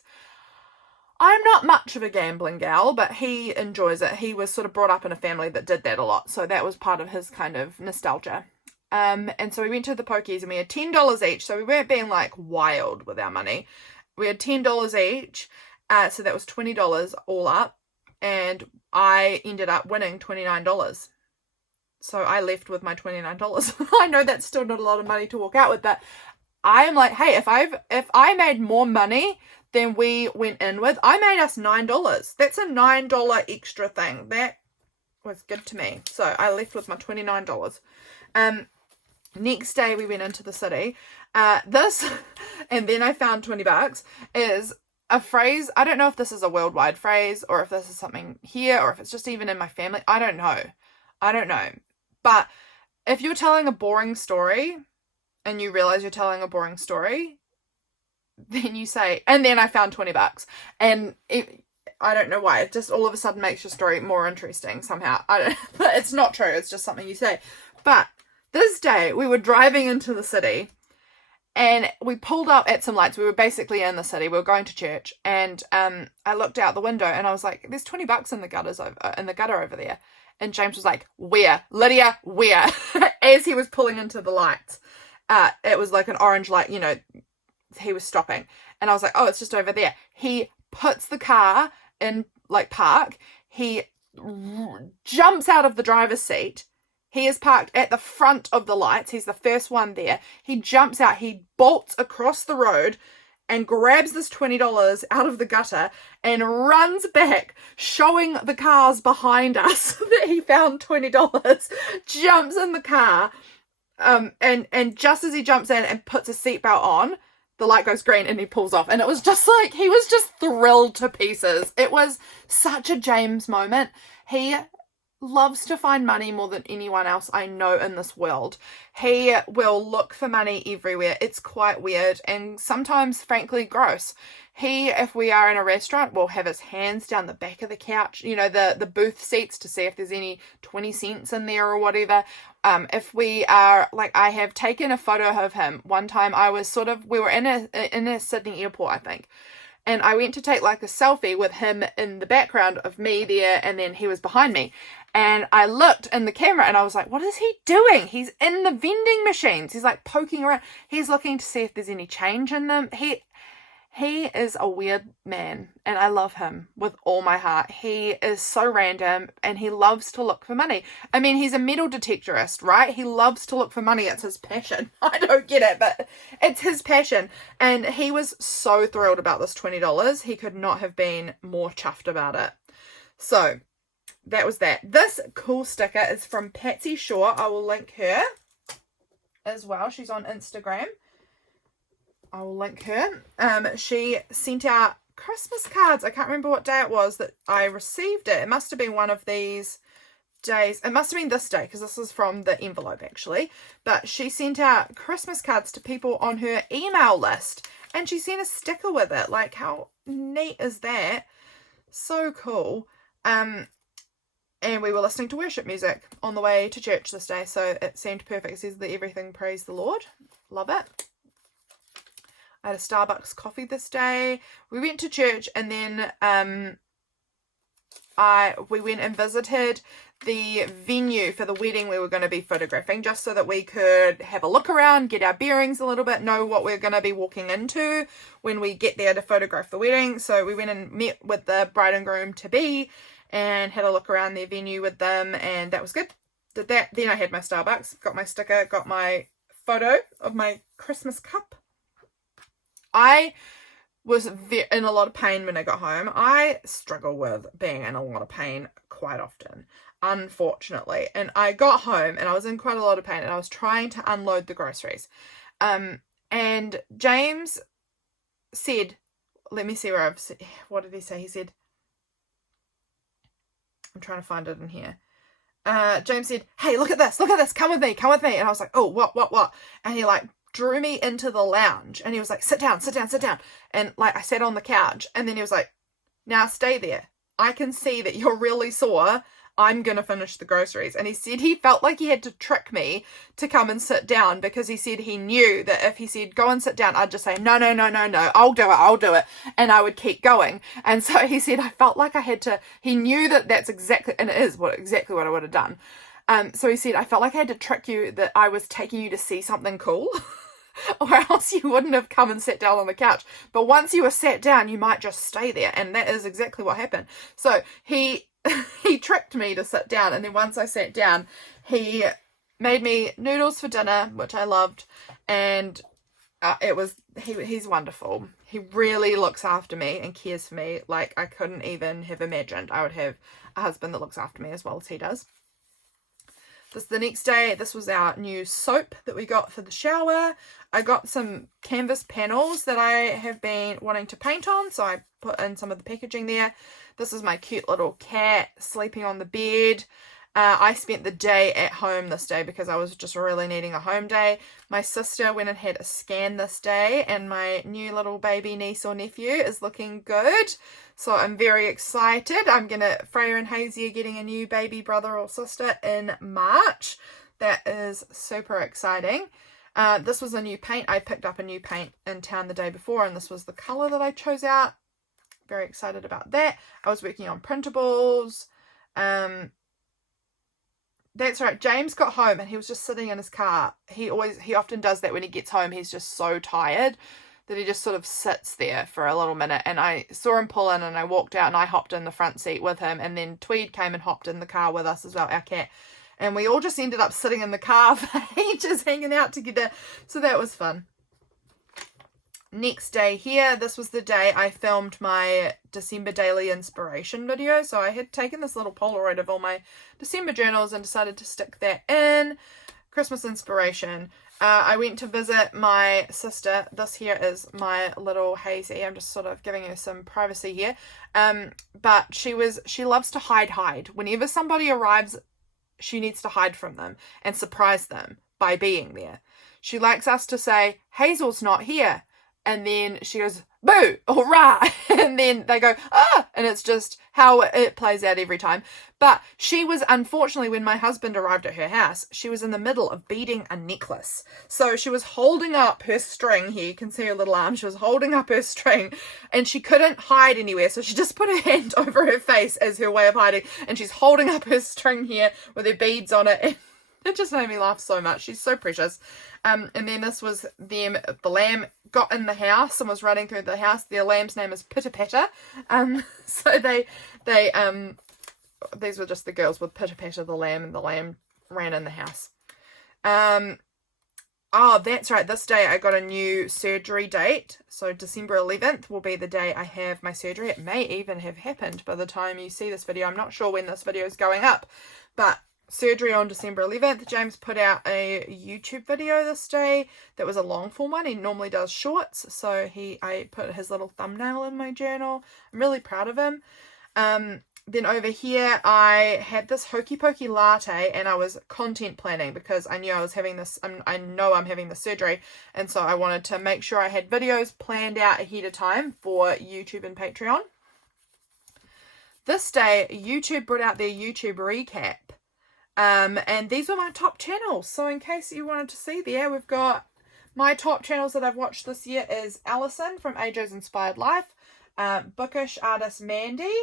I'm not much of a gambling gal, but he enjoys it. He was sort of brought up in a family that did that a lot, so that was part of his kind of nostalgia. And so we went to the pokies and we had $10 each, so we weren't being like wild with our money. We had $10 each, so that was $20 all up, and I ended up winning $29. So I left with my $29. I know that's still not a lot of money to walk out with, but I am like, hey, if I made more money than we went in with, I made us $9. That's a $9 extra thing. That was good to me. So I left with my $29. Next day we went into the city. This, and then I found $20, is a phrase. I don't know if this is a worldwide phrase or if this is something here or if it's just even in my family. I don't know. But if you're telling a boring story and you realize you're telling a boring story, then you say, and then I found $20. And I don't know why. It just all of a sudden makes your story more interesting somehow. It's not true. It's just something you say. But this day we were driving into the city And we pulled up at some lights. We were basically in the city. We were going to church, and I looked out the window and I was like, "There's $20 in the gutter over there." And James was like, "Where, Lydia? Where?" As he was pulling into the lights. It was like an orange light. You know, he was stopping, and I was like, "Oh, it's just over there." He puts the car in like park. He jumps out of the driver's seat. He is parked at the front of the lights. He's the first one there. He jumps out. He bolts across the road and grabs this $20 out of the gutter and runs back, showing the cars behind us that he found $20. Jumps in the car, and just as he jumps in and puts a seatbelt on, the light goes green and he pulls off. And it was just like, he was just thrilled to pieces. It was such a James moment. He loves to find money more than anyone else I know in this world. He will look for money everywhere. It's quite weird and sometimes frankly gross. He, if we are in a restaurant, will have his hands down the back of the couch, you know, the booth seats, to see if there's any 20 cents in there or whatever. If we are, like, I have taken a photo of him. One time we were in a Sydney airport, I think. And I went to take like a selfie with him in the background of me there, and then he was behind me. And I looked in the camera and I was like, what is he doing? He's in the vending machines. He's like poking around. He's looking to see if there's any change in them. He is a weird man, and I love him with all my heart. He is so random, and he loves to look for money. I mean, he's a metal detectorist, right? He loves to look for money. It's his passion. I don't get it, but it's his passion. And he was so thrilled about this $20. He could not have been more chuffed about it. So that was that. This cool sticker is from Patsy Shaw. I will link her as well. She's on Instagram. I will link her. She sent out Christmas cards. I can't remember what day it was that I received it. It must have been one of these days. It must have been this day, because this is from the envelope actually. But she sent out Christmas cards to people on her email list, and she sent a sticker with it. Like, how neat is that? So cool. And we were listening to worship music on the way to church this day, so it seemed perfect. It says that everything praise the Lord. Love it. I had a Starbucks coffee this day. We went to church, and then we went and visited the venue for the wedding we were going to be photographing, just so that we could have a look around, get our bearings a little bit, know what we're going to be walking into when we get there to photograph the wedding. So we went and met with the bride and groom to be and had a look around their venue with them, and that was good. Did that. Then I had my Starbucks, got my sticker, got my photo of my Christmas cup. I was in a lot of pain when I got home. I struggle with being in a lot of pain quite often, unfortunately. And I got home and I was in quite a lot of pain, and I was trying to unload the groceries. And James said, let me see where I've said, what did he say? He said, I'm trying to find it in here. James said, hey, look at this, come with me. And I was like, oh, what? And he like drew me into the lounge, and he was like, sit down. And like, I sat on the couch, and then he was like, now stay there. I can see that you're really sore. I'm going to finish the groceries. And he said he felt like he had to trick me to come and sit down, because he said he knew that if he said, go and sit down, I'd just say, no, I'll do it. And I would keep going. And so he said, I felt like I had to, he knew that that's exactly, and it is exactly what I would have done. So he said, I felt like I had to trick you, that I was taking you to see something cool. Or else you wouldn't have come and sat down on the couch. But once you were sat down, you might just stay there. And that is exactly what happened. So he tricked me to sit down. And then once I sat down, he made me noodles for dinner, which I loved. And he's wonderful. He really looks after me and cares for me like I couldn't even have imagined I would have a husband that looks after me as well as he does. The next day, this was our new soap that we got for the shower. I got some canvas panels that I have been wanting to paint on, so I put in some of the packaging there. This is my cute little cat sleeping on the bed. I spent the day at home this day because I was just really needing a home day. My sister went and had a scan this day, and my new little baby niece or nephew is looking good. So I'm very excited. Freya and Hazy are getting a new baby brother or sister in March. That is super exciting. This was a new paint. I picked up a new paint in town the day before, and this was the colour that I chose out. Very excited about that. I was working on printables. That's right. James got home and he was just sitting in his car. He often does that when he gets home. He's just so tired that he just sort of sits there for a little minute. And I saw him pull in and I walked out and I hopped in the front seat with him. And then Tweed came and hopped in the car with us as well, our cat. And we all just ended up sitting in the car for ages, hanging out together. So that was fun. Next day here, this was the day I filmed my December daily inspiration video. So I had taken this little Polaroid of all my December journals and decided to stick that in. Christmas inspiration. I went to visit my sister. This here is my little Hazy. I'm just sort of giving her some privacy here. But she loves to hide. Whenever somebody arrives, she needs to hide from them and surprise them by being there. She likes us to say, Hazel's not here. And then she goes, boo, or rah. And then they go, ah. And it's just how it plays out every time. But she was, unfortunately, when my husband arrived at her house, she was in the middle of beading a necklace. So she was holding up her string here. You can see her little arm. She was holding up her string and she couldn't hide anywhere. So she just put her hand over her face as her way of hiding. And she's holding up her string here with her beads on it. And it just made me laugh so much. She's so precious. And then this was them. The lamb got in the house and was running through the house. Their lamb's name is Pitter Patter. So these were just the girls with Pitter Patter the lamb, and the lamb ran in the house. Oh, that's right. This day I got a new surgery date. So December 11th will be the day I have my surgery. It may even have happened by the time you see this video. I'm not sure when this video is going up, but surgery on December 11th. James put out a YouTube video this day that was a long form one. He normally does shorts, so I put his little thumbnail in my journal. I'm really proud of him. Then over here I had this hokey pokey latte and I was content planning because I knew I was having this, I know I'm having the surgery, and so I wanted to make sure I had videos planned out ahead of time for YouTube and Patreon. This day YouTube brought out their YouTube recap. And these were my top channels. So in case you wanted to see there, we've got my top channels that I've watched this year is Allison from AJ's Inspired Life. Bookish Artist Mandy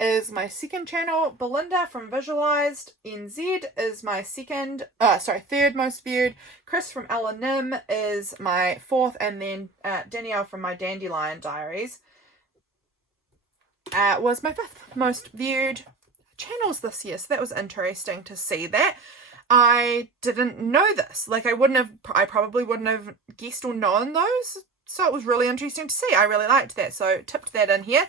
is my second channel. Belinda from Visualized NZ is my third most viewed. Chris from Ella Nim is my fourth. And then Danielle from my Dandelion Diaries was my fifth most viewed channels this year. So that was interesting to see that. I didn't know this. Like I probably wouldn't have guessed or known those. So it was really interesting to see. I really liked that. So tipped that in here.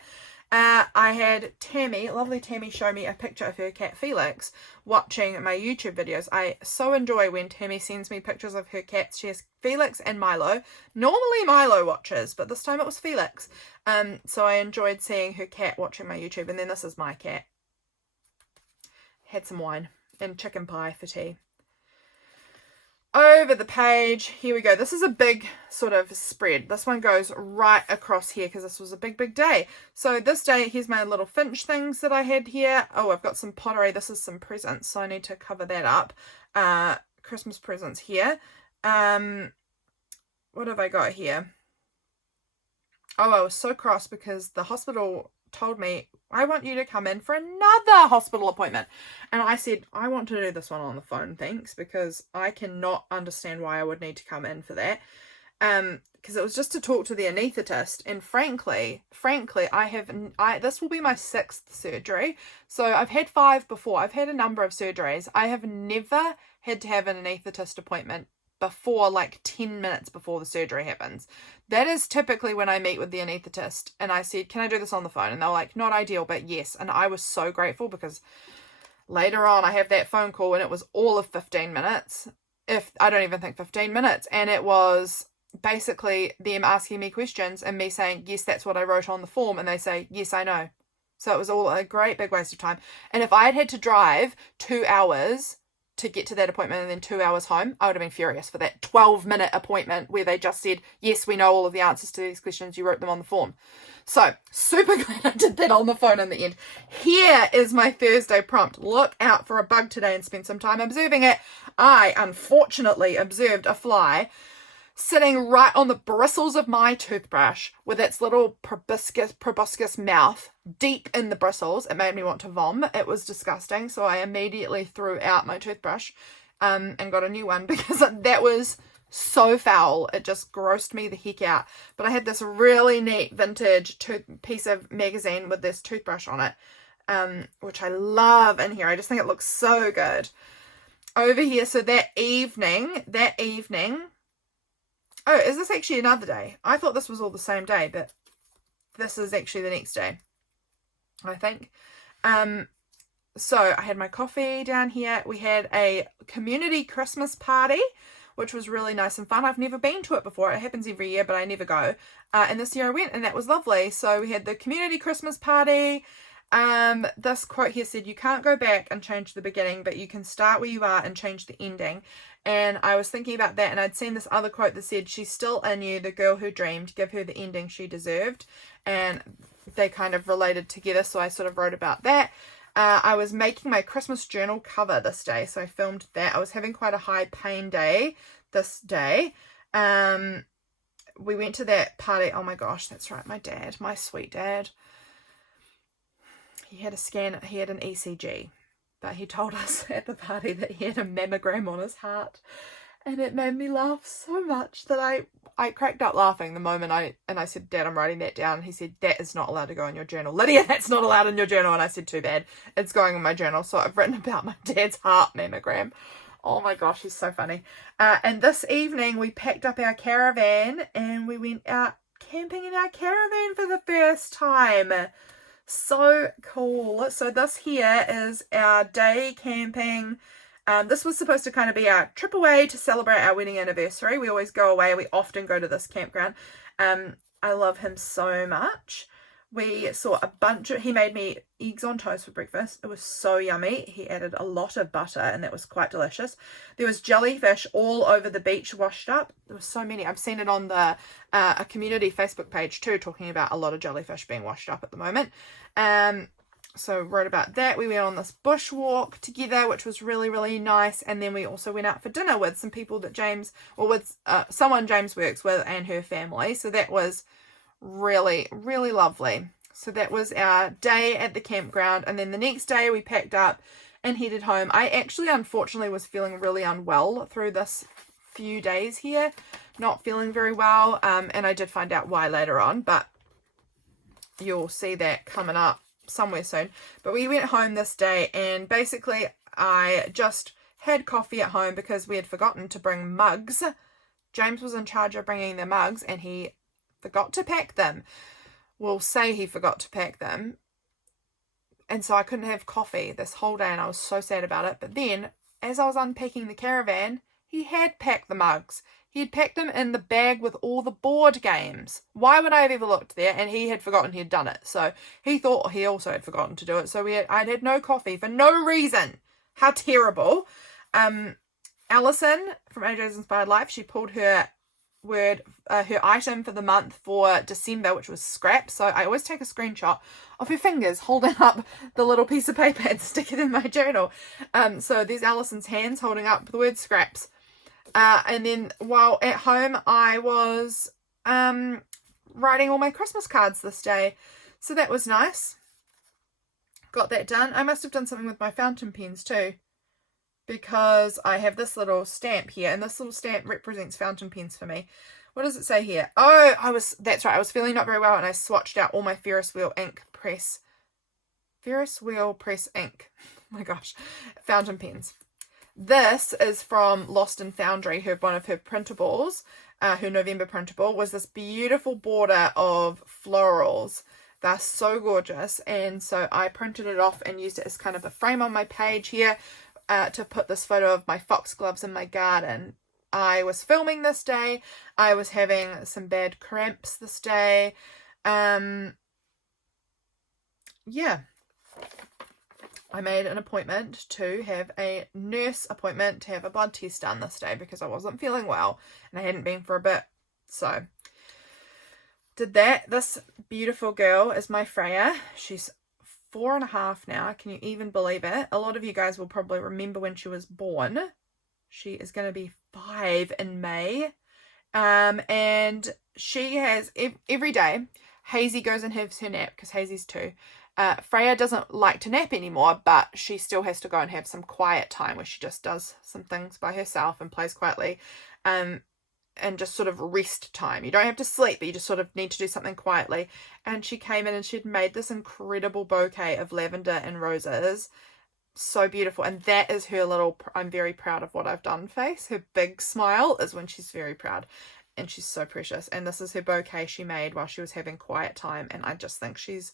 I had Tammy, lovely Tammy, show me a picture of her cat Felix watching my YouTube videos. I so enjoy when Tammy sends me pictures of her cats. She has Felix and Milo. Normally Milo watches, but this time it was Felix. So I enjoyed seeing her cat watching my YouTube. And then this is my cat. Had some wine and chicken pie for tea. Over the page, here we go. This is a big sort of spread. This one goes right across here because this was a big day. So this day, here's my little Finch things that I had here. Oh, I've got some pottery. This is some presents, so I need to cover that up. Christmas presents here. What have I got here? Oh, I was so cross because the hospital told me, I want you to come in for another hospital appointment. And I said, I want to do this one on the phone, thanks, because I cannot understand why I would need to come in for that. Because it was just to talk to the anaesthetist. And frankly, this will be my 6th surgery. So I've had 5 before. I've had a number of surgeries. I have never had to have an anaesthetist appointment before, like 10 minutes before the surgery happens. That is typically when I meet with the anaesthetist and I said, can I do this on the phone? And they're like, not ideal, but yes. And I was so grateful because later on I have that phone call and it was all of 15 minutes. If I don't even think 15 minutes. And it was basically them asking me questions and me saying, yes, that's what I wrote on the form. And they say, yes, I know. So it was all a great big waste of time. And if I had had to drive 2 hours to get to that appointment and then 2 hours home, I would have been furious for that 12-minute appointment where they just said, yes, we know all of the answers to these questions. You wrote them on the form. So, super glad I did that on the phone in the end. Here is my Thursday prompt. Look out for a bug today and spend some time observing it. I, unfortunately, observed a fly sitting right on the bristles of my toothbrush with its little proboscis mouth deep in the bristles. It made me want to vomit. It was disgusting. So I immediately threw out my toothbrush and got a new one because that was so foul. It just grossed me the heck out. But I had this really neat vintage piece of magazine with this toothbrush on it, which I love in here. I just think it looks so good. Over here, so that evening, oh, is this actually another day? I thought this was all the same day, but this is actually the next day, I think. So I had my coffee down here. We had a community Christmas party, which was really nice and fun. I've never been to it before. It happens every year, but I never go. And this year I went, and that was lovely. So we had the community Christmas party. This quote here said, you can't go back and change the beginning, but you can start where you are and change the ending. And I was thinking about that, and I'd seen this other quote that said, she's still in you, the girl who dreamed, give her the ending she deserved. And they kind of related together, so I sort of wrote about that. I was making my Christmas journal cover this day, so I filmed that. I was having quite a high pain day this day. We went to that party. Oh my gosh, that's right, my dad, my sweet dad. He had a scan, he had an ECG, but he told us at the party that he had a mammogram on his heart, and it made me laugh so much that I cracked up laughing the moment I said, Dad, I'm writing that down. He said, that is not allowed to go in your journal. Lydia, that's not allowed in your journal. And I said, too bad, it's going in my journal. So I've written about my dad's heart mammogram. Oh my gosh, he's so funny. And this evening we packed up our caravan and we went out camping in our caravan for the first time. So cool. So this here is our day camping. This was supposed to kind of be our trip away to celebrate our wedding anniversary. We always go away. We often go to this campground. I love him so much. We saw a bunch of, he made me eggs on toast for breakfast. It was so yummy. He added a lot of butter and that was quite delicious. There was jellyfish all over the beach washed up. There was so many. I've seen it on the a community Facebook page too, talking about a lot of jellyfish being washed up at the moment. So wrote about that. We went on this bush walk together, which was really, really nice. And then we also went out for dinner with some people that someone James works with and her family. So that was really, really lovely. So that was our day at the campground. And then the next day we packed up and headed home. I actually, unfortunately, was feeling really unwell through this few days here. Not feeling very well. And I did find out why later on, but you'll see that coming up somewhere soon. But we went home this day and basically I just had coffee at home because we had forgotten to bring mugs. James was in charge of bringing the mugs and he forgot to pack them. We'll say he forgot to pack them. And so I couldn't have coffee this whole day and I was so sad about it. But then as I was unpacking the caravan, he had packed the mugs. He had packed them in the bag with all the board games. Why would I have ever looked there? And he had forgotten he had done it. So he thought he also had forgotten to do it. So I'd had no coffee for no reason. How terrible. Allison from AJ's Inspired Life, she pulled her item for the month for December, which was scraps. So I always take a screenshot of her fingers holding up the little piece of paper and stick it in my journal. So there's Allison's hands holding up the word scraps. And then while at home, I was writing all my Christmas cards this day. So that was nice. Got that done. I must have done something with my fountain pens too, because I have this little stamp here, and this little stamp represents fountain pens for me. What does it say here? Oh, that's right. I was feeling not very well, and I swatched out all my Ferris wheel press ink. Oh my gosh, fountain pens. This is from Lost in Foundry, one of her printables, her November printable, was this beautiful border of florals. They're so gorgeous, and so I printed it off and used it as kind of a frame on my page here to put this photo of my foxgloves in my garden. I was filming this day. I was having some bad cramps this day. Yeah. I made an appointment to have a nurse appointment to have a blood test done this day because I wasn't feeling well and I hadn't been for a bit. So did that. This beautiful girl is my Freya. She's 4.5 now. Can you even believe it? A lot of you guys will probably remember when she was born. She is going to be 5 in May. And she has every day, Hazy goes and has her nap because Hazy's 2. Freya doesn't like to nap anymore, but she still has to go and have some quiet time where she just does some things by herself and plays quietly. And just sort of rest time. You don't have to sleep, but you just sort of need to do something quietly. And she came in and she'd made this incredible bouquet of lavender and roses. So beautiful. And that is her little, I'm very proud of what I've done face. Her big smile is when she's very proud. And she's so precious. And this is her bouquet she made while she was having quiet time. And I just think she's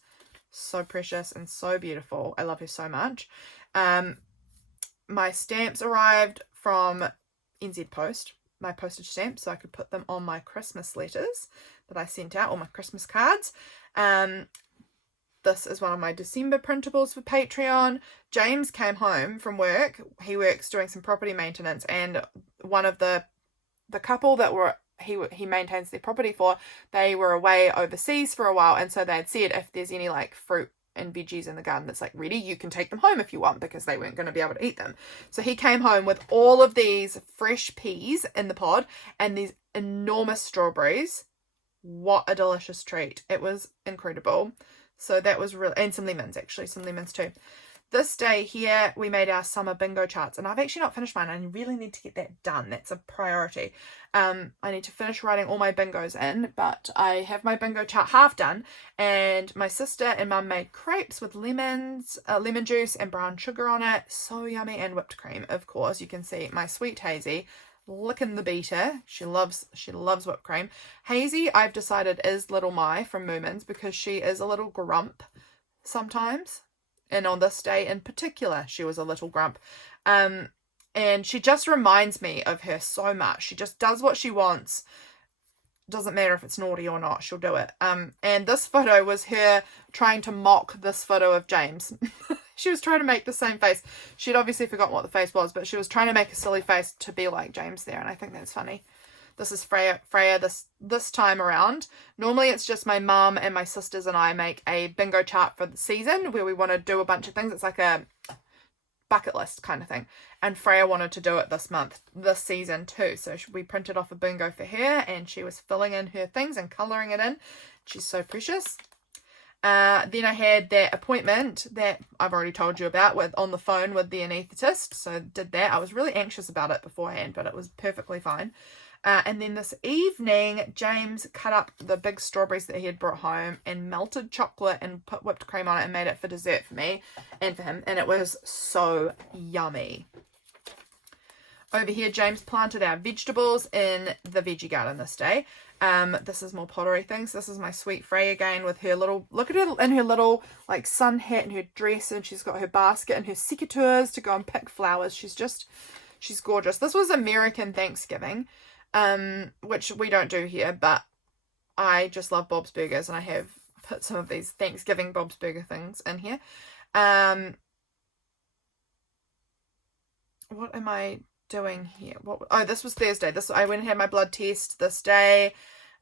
so precious and so beautiful. I love her so much. My stamps arrived from NZ Post. My postage stamps, so I could put them on my Christmas letters that I sent out, or my Christmas cards. This is one of my December printables for Patreon. James came home from work. He works doing some property maintenance, and one of the couple that were he maintains their property for, they were away overseas for a while, and so they had said if there's any like fruit and veggies in the garden that's like ready, you can take them home if you want, because they weren't going to be able to eat them. So he came home with all of these fresh peas in the pod and these enormous strawberries. What a delicious treat. It was incredible. So that was really, and some lemons, actually, some lemons too. This day here, we made our summer bingo charts, and I've actually not finished mine. I really need to get that done. That's a priority. I need to finish writing all my bingos in, but I have my bingo chart half done, and my sister and mum made crepes with lemons, lemon juice and brown sugar on it. So yummy, and whipped cream, of course. You can see my sweet Hazy licking the beater. She loves whipped cream. Hazy, I've decided, is little My from Moomins because she is a little grump sometimes. And on this day in particular, she was a little grump. And she just reminds me of her so much. She just does what she wants. Doesn't matter if it's naughty or not, she'll do it. And this photo was her trying to mock this photo of James. She was trying to make the same face. She'd obviously forgotten what the face was, but she was trying to make a silly face to be like James there. And I think that's funny. This is Freya this time around. Normally it's just my mum and my sisters and I make a bingo chart for the season where we want to do a bunch of things. It's like a bucket list kind of thing. And Freya wanted to do it this season too. So we printed off a bingo for her and she was filling in her things and colouring it in. She's so precious. Then I had that appointment that I've already told you about on the phone with the anaesthetist. So did that. I was really anxious about it beforehand, but it was perfectly fine. And then this evening, James cut up the big strawberries that he had brought home and melted chocolate and put whipped cream on it and made it for dessert for me and for him. And it was so yummy. Over here, James planted our vegetables in the veggie garden this day. This is more pottery things. This is my sweet Freya again with her little, look at her in her little like sun hat and her dress, and she's got her basket and her secateurs to go and pick flowers. She's gorgeous. This was American Thanksgiving. Which we don't do here, but I just love Bob's Burgers, and I have put some of these Thanksgiving Bob's Burger things in here. What am I doing here? This was Thursday. I went and had my blood test this day.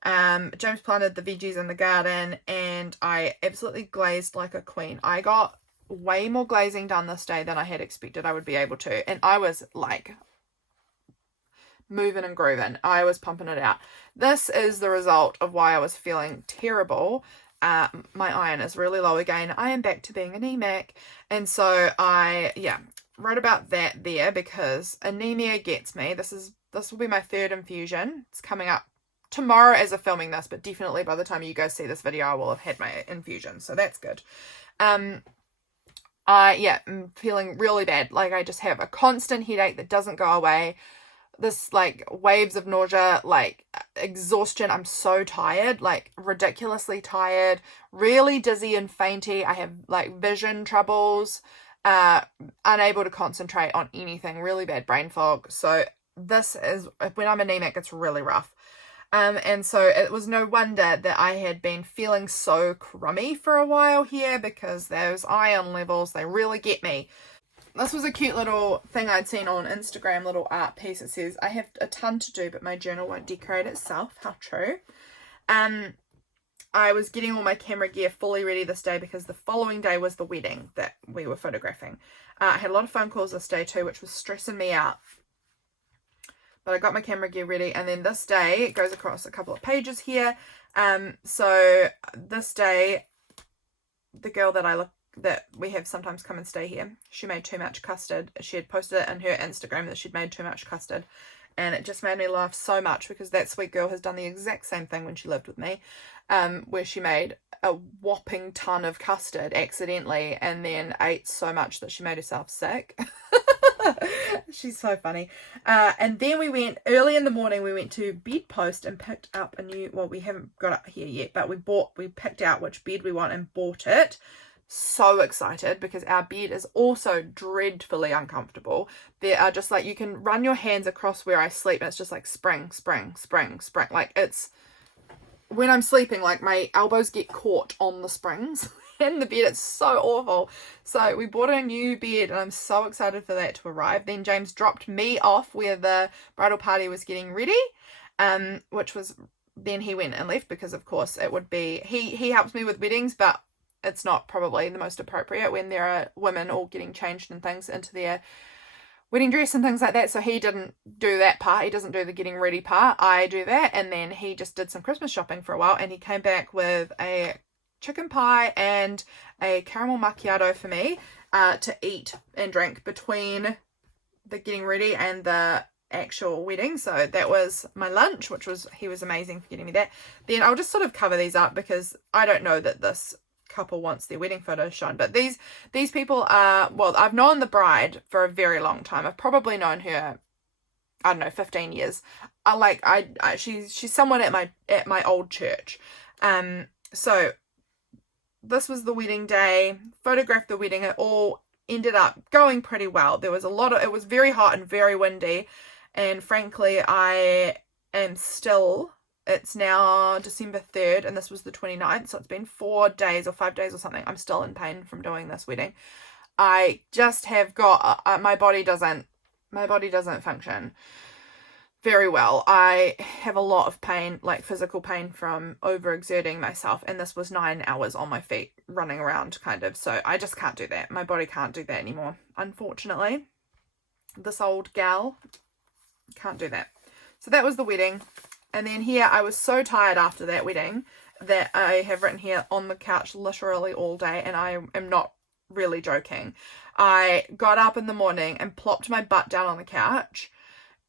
James planted the veggies in the garden, and I absolutely glazed like a queen. I got way more glazing done this day than I had expected I would be able to, and I was like moving and grooving. I was pumping it out. This is the result of why I was feeling terrible. My iron is really low again. I am back to being anemic. And so I wrote about that there because anemia gets me. This will be my 3rd infusion. It's coming up tomorrow as of filming this, but definitely by the time you guys see this video, I will have had my infusion. So that's good. I'm feeling really bad. Like I just have a constant headache that doesn't go away. This like waves of nausea, like exhaustion. I'm so tired, like ridiculously tired, really dizzy and fainty. I have like vision troubles, unable to concentrate on anything, really bad brain fog. So this is, when I'm anemic, it's really rough. And so it was no wonder that I had been feeling so crummy for a while here, because those iron levels, they really get me. This was a cute little thing I'd seen on Instagram, little art piece. It says, I have a ton to do, but my journal won't decorate itself. How true. I was getting all my camera gear fully ready this day because the following day was the wedding that we were photographing. I had a lot of phone calls this day too, which was stressing me out. But I got my camera gear ready, and then this day, it goes across a couple of pages here. So this day, the girl that we have sometimes come and stay here, she made too much custard. She had posted it in her Instagram that she'd made too much custard, and it just made me laugh so much, because that sweet girl has done the exact same thing when she lived with me, where she made a whopping ton of custard accidentally and then ate so much that she made herself sick. She's so funny. And then we went early in the morning, we went to Bedpost and picked up a new, well, we haven't got it here yet, but we picked out which bed we want and bought it. So excited, because our bed is also dreadfully uncomfortable. There are just like, you can run your hands across where I sleep and it's just like spring. Like, it's, when I'm sleeping, like my elbows get caught on the springs in the bed. It's so awful. So we bought a new bed and I'm so excited for that to arrive. Then James dropped me off where the bridal party was getting ready, which was, then he went and left, because of course it would be, he helps me with weddings, but it's not probably the most appropriate when there are women all getting changed and things into their wedding dress and things like that. So he didn't do that part. He doesn't do the getting ready part. I do that. And then he just did some Christmas shopping for a while, and he came back with a chicken pie and a caramel macchiato for me to eat and drink between the getting ready and the actual wedding. So that was my lunch, which was, he was amazing for getting me that. Then I'll just sort of cover these up, because I don't know that this couple wants their wedding photos shown, but these people are, well, I've known the bride for a very long time. I've probably known her, I don't know, 15 years. She's someone at my old church. So this was the wedding day, photographed the wedding. It all ended up going pretty well. There was it was very hot and very windy, and frankly I am still, it's now December 3rd and this was the 29th, so it's been 4 days or 5 days or something. I'm still in pain from doing this wedding. I just have got, my body doesn't function very well. I have a lot of pain, like physical pain from overexerting myself, and this was 9 hours on my feet running around kind of, so I just can't do that. My body can't do that anymore, unfortunately. This old gal can't do that. So that was the wedding. And then here, I was so tired after that wedding that I have written here, on the couch literally all day, and I am not really joking. I got up in the morning and plopped my butt down on the couch,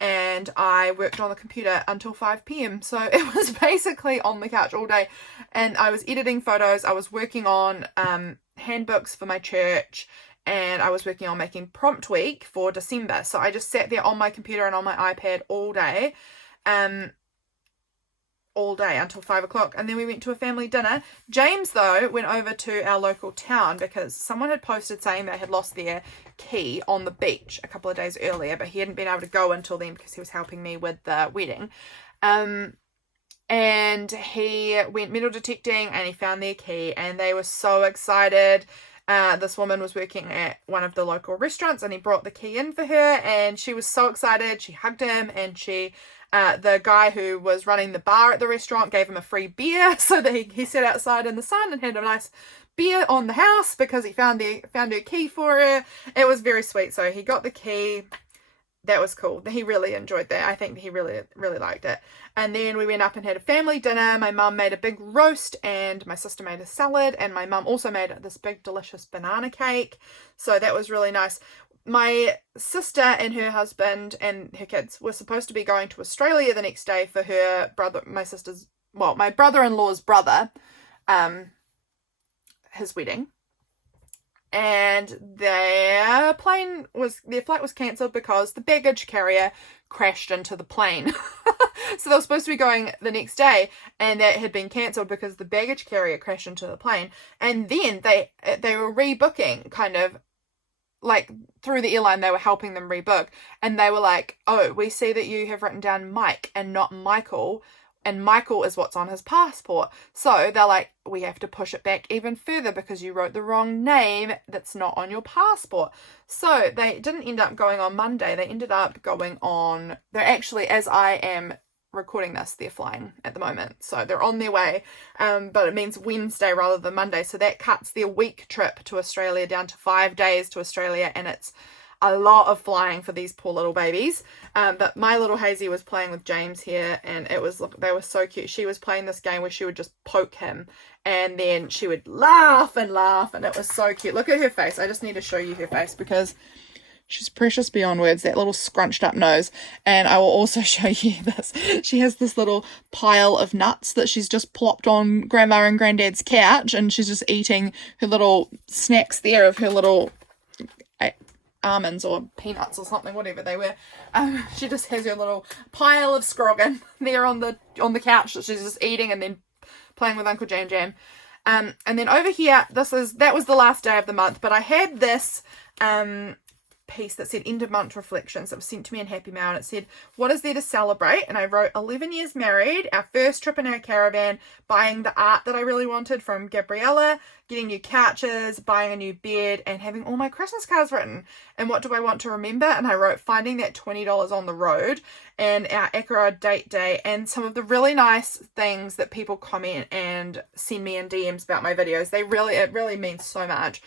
and I worked on the computer until 5 p.m. So it was basically on the couch all day, and I was editing photos, I was working on handbooks for my church, and I was working on making prompt week for December. So I just sat there on my computer and on my iPad all day until 5 o'clock, and then we went to a family dinner. James, though, went over to our local town because someone had posted saying they had lost their key on the beach a couple of days earlier, but he hadn't been able to go until then because he was helping me with the wedding. And he went metal detecting and he found their key, and they were so excited. This woman was working at one of the local restaurants, and he brought the key in for her, and she was so excited. She hugged him, and the guy who was running the bar at the restaurant gave him a free beer, so that he sat outside in the sun and had a nice beer on the house because he found her key for her. It was very sweet. So he got the key. That was cool. He really enjoyed that. I think he really, really liked it. And then we went up and had a family dinner. My mum made a big roast and my sister made a salad, and my mum also made this big delicious banana cake. So that was really nice. My sister and her husband and her kids were supposed to be going to Australia the next day for her brother, my brother-in-law's brother, his wedding. And their flight was cancelled because the baggage carrier crashed into the plane. So they were supposed to be going the next day, and that had been cancelled because the baggage carrier crashed into the plane. And then they were rebooking, kind of like through the airline. They were helping them rebook, and they were like, "Oh, we see that you have written down Mike and not Michael. and Michael is what's on his passport. So they're like, we have to push it back even further because you wrote the wrong name that's not on your passport. So they didn't end up going on Monday. They ended up going on, they're actually, as I am recording this, they're flying at the moment. So they're on their way, but it means Wednesday rather than Monday. So that cuts their week trip to Australia down to 5 days to Australia, and it's a lot of flying for these poor little babies. But my little Hazy was playing with James here, and it was, look, they were so cute. She was playing this game where she would just poke him and then she would laugh and laugh, and it was so cute. Look at her face. I just need to show you her face because she's precious beyond words, that little scrunched up nose. And I will also show you this. She has this little pile of nuts that she's just plopped on Grandma and Granddad's couch, and she's just eating her little snacks there of her little almonds or peanuts or something, whatever they were. She just has her little pile of scroggin there on the couch that she's just eating and then playing with Uncle Jam Jam. And then over here, that was the last day of the month, but I had this piece that said end of month reflections that was sent to me in Happy Mail, and it said, what is there to celebrate? And I wrote 11 years married, our first trip in our caravan, buying the art that I really wanted from Gabriella, getting new couches, buying a new bed, and having all my Christmas cards written. And what do I want to remember? And I wrote finding that $20 on the road, and our Akara date day, and some of the really nice things that people comment and send me in DMs about my videos. It really means so much.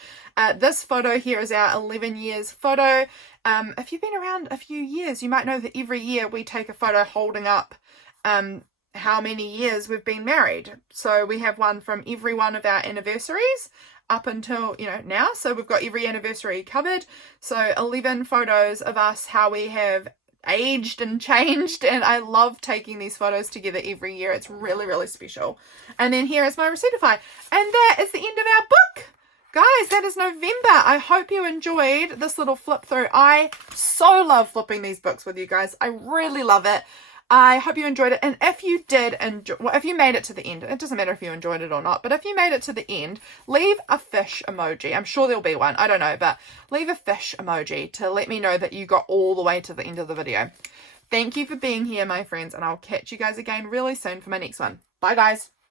This photo here is our 11 years photo. If you've been around a few years, you might know that every year we take a photo holding up how many years we've been married. So we have one from every one of our anniversaries up until, now. So we've got every anniversary covered. So 11 photos of us, how we have aged and changed, and I love taking these photos together every year. It's really, really special. And then here is my Receiptify, and that is the end of our book. Guys, that is November. I hope you enjoyed this little flip through. I so love flipping these books with you guys. I really love it. I hope you enjoyed it. And if you did enjoy, well, if you made it to the end, it doesn't matter if you enjoyed it or not, but if you made it to the end, leave a fish emoji. I'm sure there'll be one. I don't know, but leave a fish emoji to let me know that you got all the way to the end of the video. Thank you for being here, my friends, and I'll catch you guys again really soon for my next one. Bye, guys.